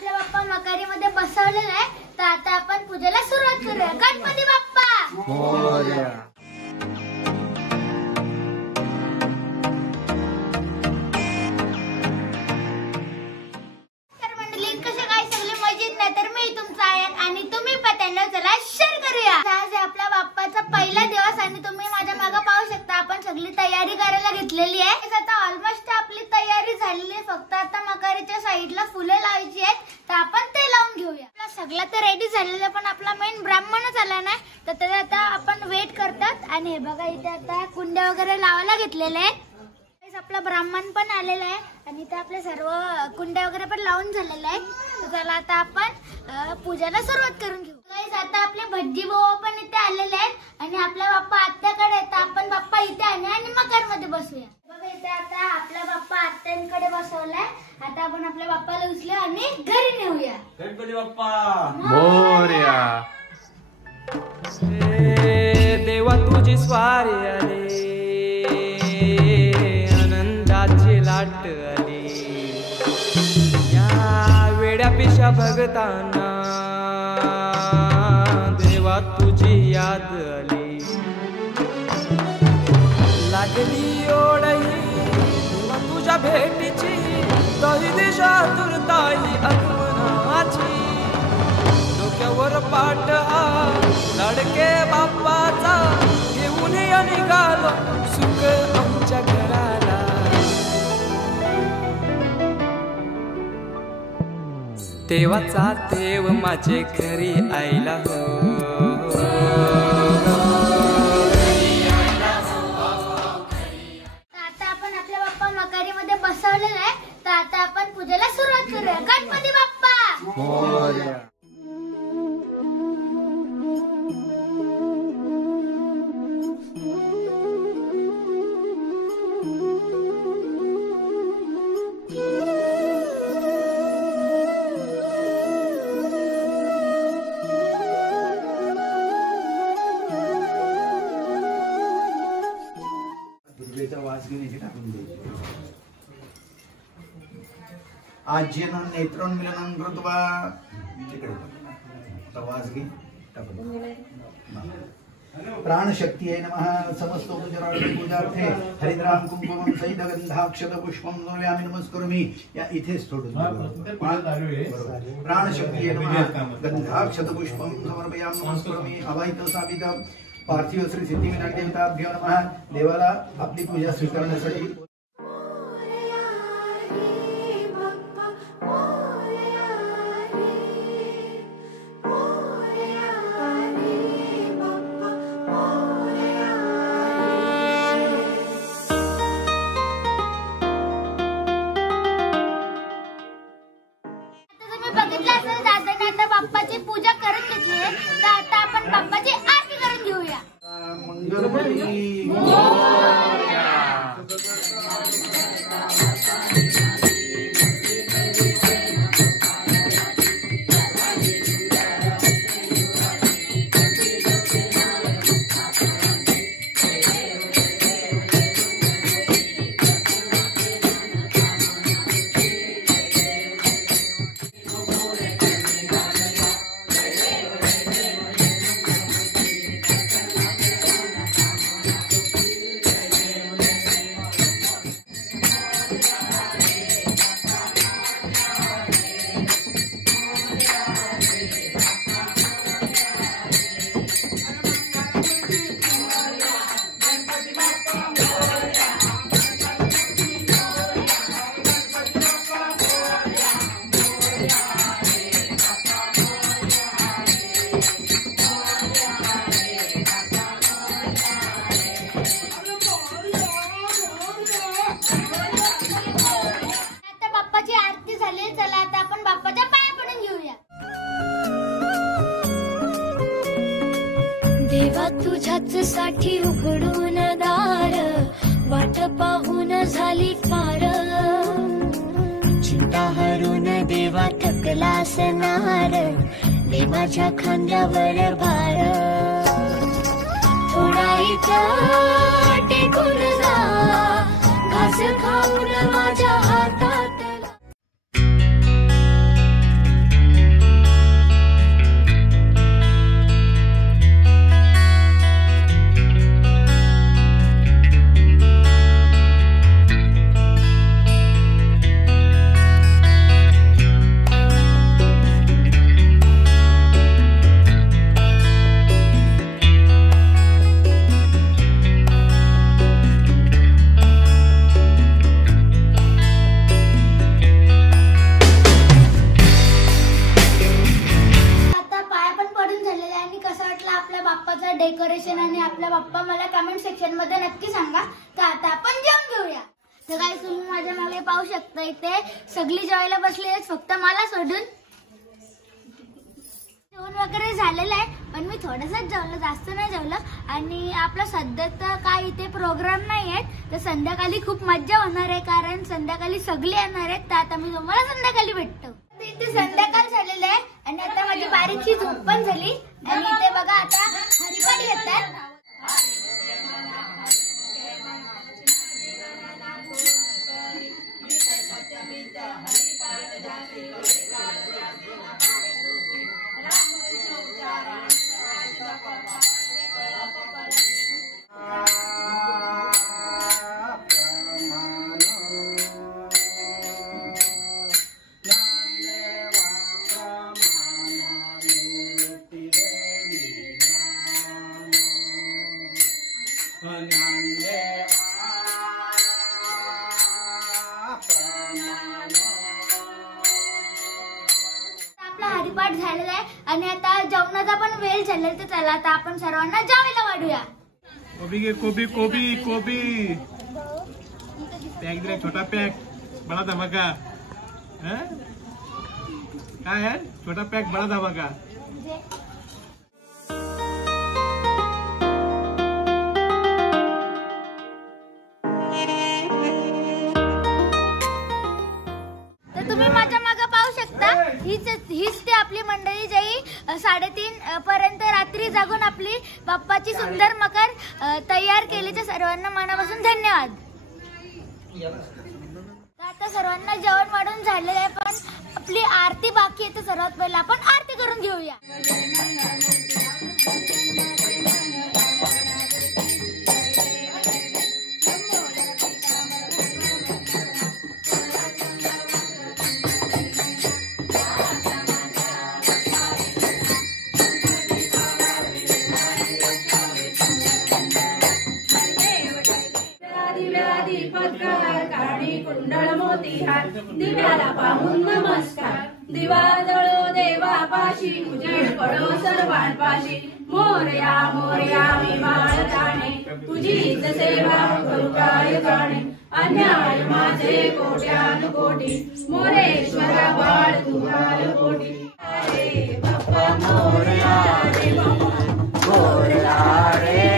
आपल्या बाप्पा मकारीमध्ये बसवलेला आहे, तर आता आपण पूजेला सुरुवात करूया. गणपती बाप्पा मोरया. तर मंडळी कसे काय सगळे मजेत ना? तर मी तुमचा आयन आणि तुम्ही पत्यांना चला शेअर करूया. आज आपल्या बाप्पाचा पहिला दिवस आणि तुम्ही माझ्या मागे पाहू शकता आपण सगळी तयारी करायला घेतलेली आहे. आता ऑलमोस्ट आपली तयारी झालेली आहे, फक्त आता मकारीच्या साईडला फुले लावायची आहेत, तर आपण ते लावून घेऊया. आपला सगळा तर रेडी झालेला, पण आपला मेन ब्राह्मणच आला नाही, तर त्याचा आता आपण वेट करतात. आणि हे बघा इथे आता कुंड्या वगैरे लावायला घेतलेले आहेत. आपला ब्राह्मण पण आलेला आहे आणि इथे आपले सर्व कुंड्या वगैरे पण लावून झालेले आहेत. तर चला आता आपण पूजेला सुरुवात करून घेऊ. गाईस आता आपले भज्जी बाबा पण इथे आलेले आहेत आणि आपला बाप्पा आत्याकडे आहे, तर आपण बाप्पा इथे आणूया आणि मकारमध्ये बसूया. बघा इथे आता आपला बाप्पा आत्यांकडे बसवलाय. आता आपण आपल्या बाप्पाला उचलू आणि घरी नेऊया. गणपती बाप्पा मोरया. देवा तुझी स्वारी आली, आनंदाची लाट आली, या वेड्या पिशा भगतांना देवा तुझी याद आली. लागली ओढही देवा तुझ्या भेटीची, तरी दिशा दुर्ताई आगमनाची. डोक्यावर पाट हा लाडके बाप्पाचा, घेऊन या निघालो सुख आमच्या घराला. देवाचा देव माझे घरी आयला हो. आता आपण आपल्या बाप्पा मकारीमध्ये बसवलेला आहे, तर आता आपण पूजेला सुरुवात करूया. गणपती बाप्पा मोरया. आज्यनं नेत्रोन्मिलनं कृत्वा वाजगी प्राणशक्तिये नमः. समस्तोपचारार्थे हरिद्रां कुंकुमं सहित गंधाक्षत पुष्पं नोयामि नमस्करोमि. या इथेच थोडं प्राणशक्तिये नमः गंधाक्षत पुष्पं समर्पयामि नमस्करोमि. अवैत सावित पार्थिव श्री सिद्धिविनायक देवताभ्यो नमः. देवाला आपली पूजा स्वीकारण्यासाठी बघितलं असेल दादाने आता बाप्पाची पूजा करून घेतली आहे, तर आता आपण बाप्पाची आरती करून घेऊया. मंगलमयी देवा तुझ्याच साठी उघडून दार, वाट पाहून झाली पार. चिंता हरून देवा थकला असणार, दे माझ्या खांद्यावर भार. थोडा इथं टेकून जा, घास खाऊन माझ्या हातात. बाप्पा मला कमेंट सेक्शन मध्ये नक्की सांगा. तर आता आपण जेवण घेऊया. तर गाईस तुम्ही माझ्या मागे पाहू शकता इथे सगळी जेवायला बसली आहेत फक्त मला सोडून. जेवण वगैरे झालेलं आहे पण मी थोडंसंच जेवलं, जास्त नाही जेवलं. आणि आपला सध्या तर काय इथे प्रोग्राम नाही आहेत तर संध्याकाळी खूप मज्जा होणार आहे कारण संध्याकाळी सगळे येणार आहेत. तर आता मी तुम्हाला संध्याकाळी भेटतो. इथे संध्याकाळ झालेलं आहे आणि आता माझी बारीकशी झोप पण झाली. आणि इथे बघा आता हरिपाठ येतात. आपला हरिपाठ झालेला आहे आणि आता जेवणाचा पण वेळ झालेला. तर चला आता आपण सर्वांना जेवायला वाढूया. कोबी कोबी कोबी कोबी पैक दे, छोटा पैक बड़ा धमाका. काय है छोटा पैक बड़ा धमाका. तुम्ही माझ्या मागे पाहू शकता हीच ती आपली मंडळी जी 3:30 पर्यंत रात्री जागून आपली बाप्पाची सुंदर मकर तयार केल्याच्या सर्वांना मनापासून धन्यवाद. आता सर्वांना जेवण वाढून झालेलं आहे पण आपली आरती बाकी आहे. तर सर्वात पहिला आपण आरती करून घेऊया. कुंडळ मोतीहार दिव्याला पाहून नमस्कार. दिवा जळो देवापाशी उजेड पडो सर्वांपाशी. मोरया मोरया मी बाळ जाणे तुझीच सेवा करू काय जाणे. अन्याय माझे कोट्यानुकोटी मोरेश्वरा बाळ तुझ्या कोटी. रे बाप्पा मोरया रे मोरया रे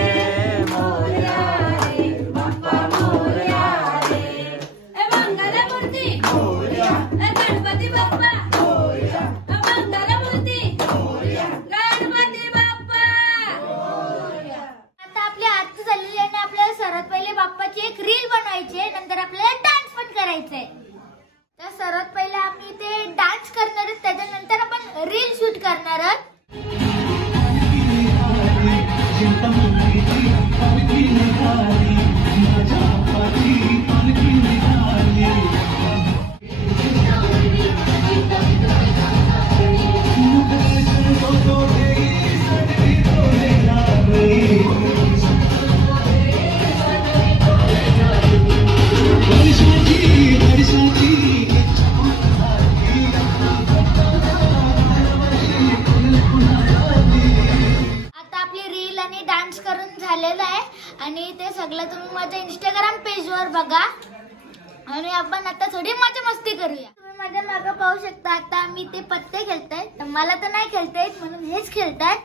बाप्पाची एक रील बनवायची नंतर आपल्याला डान्स पण करायचंय. तर सर्वात पहिले आम्ही ते डान्स करणार आहोत त्याच्यानंतर आपण रील शूट करणार आहोत. आणि ते सगळं तुम्ही माझ्या इंस्टाग्राम पेजवर बघा आणि आपण आता थोडी मजा मस्ती करूया. तुम्ही माझ्या मागे पाहू शकता आता आम्ही ते पत्ते खेळताय. तर मला तर नाही खेळता येत म्हणून हेच खेळताय.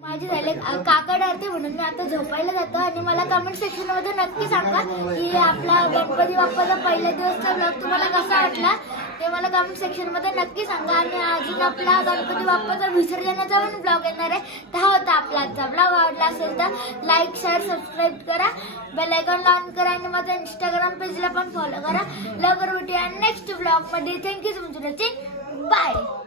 माझी झाले काकड आरती म्हणून मी आता झोपायला जातो आणि मला कमेंट सेक्शन मध्ये नक्की सांगा की आपला गणपती बाप्पाचा पहिल्या दिवसचा ब्लॉग तुम्हाला कसा वाटला. ते मला कमेंट सेक्शन मध्ये नक्की सांगा. आणि अजून आपला गणपती बाप्पाचा विसर्जनाचा पण ब्लॉग येणार आहे. तर हा होता आपला आजचा ब्लॉग. आवडला असेल तर लाईक शेअर सबस्क्राईब करा, बेल आयकॉन ऑन करा आणि माझ्या इंस्टाग्राम पेजला पण फॉलो करा. लवकर भेटूया नेक्स्ट ब्लॉग मध्ये. Thank you so much. बाय.